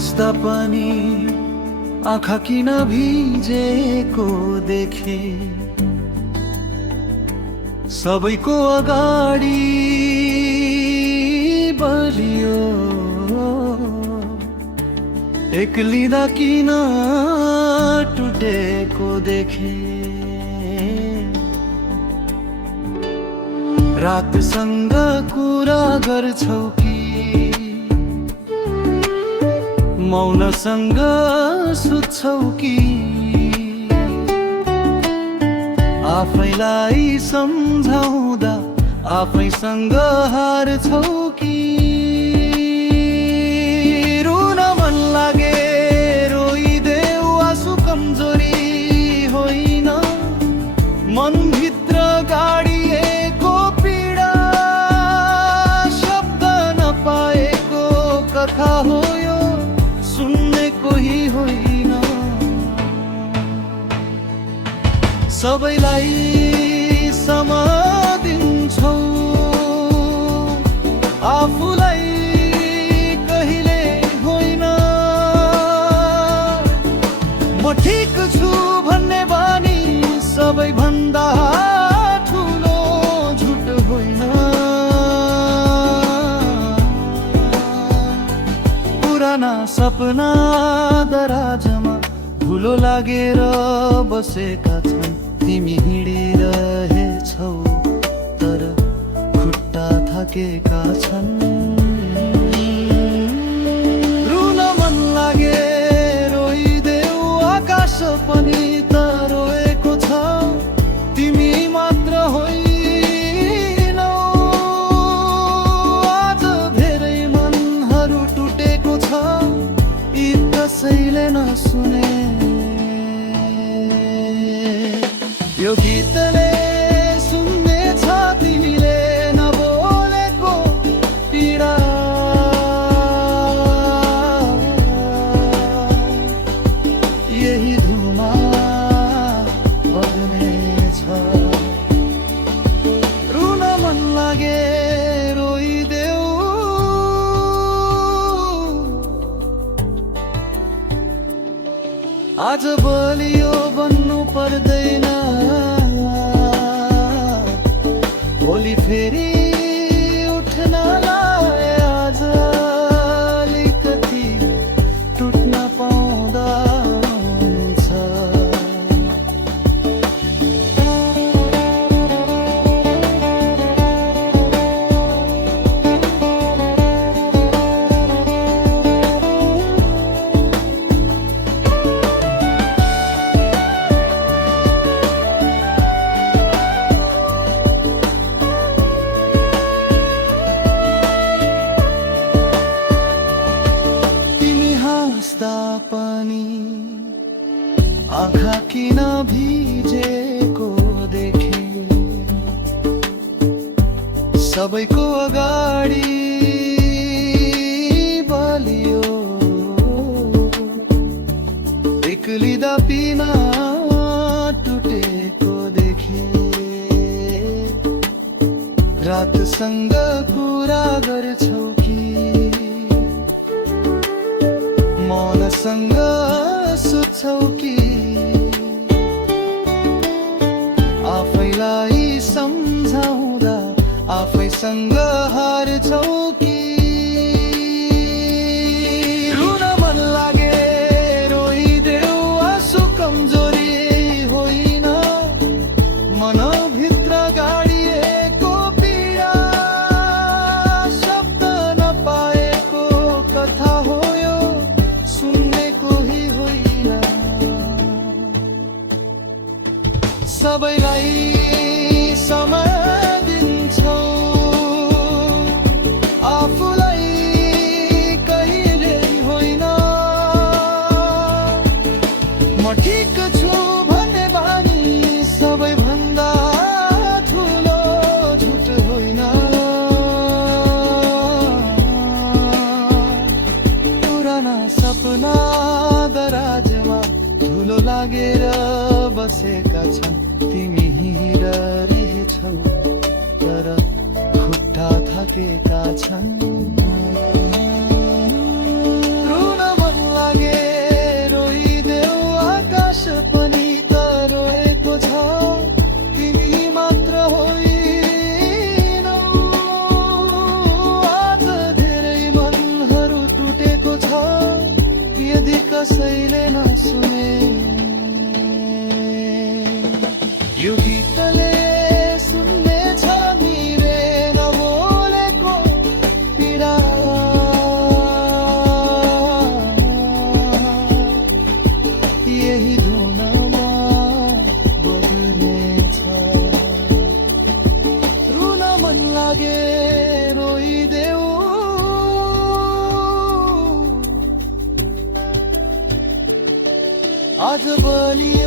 हाँस्दा पनि आँखा किन भिजेको देखे, सबैको अगाडि बलियो एक्लिँदा किन टुटेको देखे। रातसँग कुरा गर्छौ कि मौनसँग सुत्छौ कि, आफैलाई सम्झाउँदा आफैसँग हार्छौ कि। रुन मन लागे रोइदेऊ, आँसु कमजोरी होइन, मनभित्र गाडिएको पीडा, शब्द नपाएको कथा हो यो, सुन्ने कोही होइन। सबैलाई समादिन्छौ, आफूलाई कहिले होइन। म ठिक छु भन्ने बानी सबैभन्दा ठुलो झुट होइन। पुराना सपना दराजमा धुलो लागेर बसेका छन्, तिमी हिँडिरहेछौ तर खुट्टा थाकेका छन्। रुन मन लागे रोइदेऊ, आकाश पनि त रोएको छ, तिमी मात्र होइनौ। आज धेरै मनहरू टुटेको छ, यी कसैले नसुने। यो गीतले सुन्नेछ तिमीले नबोलेको पीडा, यही धुमा बग्नेछ। रुन मन लागे रोइदेऊ, आज बलियो बन्नु पर्दैन, भोलि फेरि उठ्नलाई आज अलिकति टुट्न पाउँदा हुन्छ। पनि आँखा किन भिजेको देखे, सबैको अगाडि बलियो एक्लिँदा पिना टुटेको देखे। रातसँग कुरा गर्छौ कि मौनसँग सुत्छौ कि, आफैलाई सम्झाउँदा आफैसँग हार्छौ कि। रुन मन लागे रोइदेऊ, आँसु कमजोरी होइन, मनभित्र गाडिएको पीडा, शब्द नपाएको कथा हो यो, सुन्ने कोही होइन। सबैलाई समय दिन्छौ, आफूलाई कहिले होइन। म ठिक छु भन्ने बानी सबैभन्दा ठुलो झुट होइन। पुराना सपना दराजमा धुलो लागेर बसेका छन्, तिमी हिँडिरहेछौ तर खुट्टा थाकेका छन्। रुन मन यो गीतले सुन्नेछ निरे नबोलेको पीडा। यही धुनमा बदल्नेछ। रुन मन लागे रोइदेऊ, आज बलि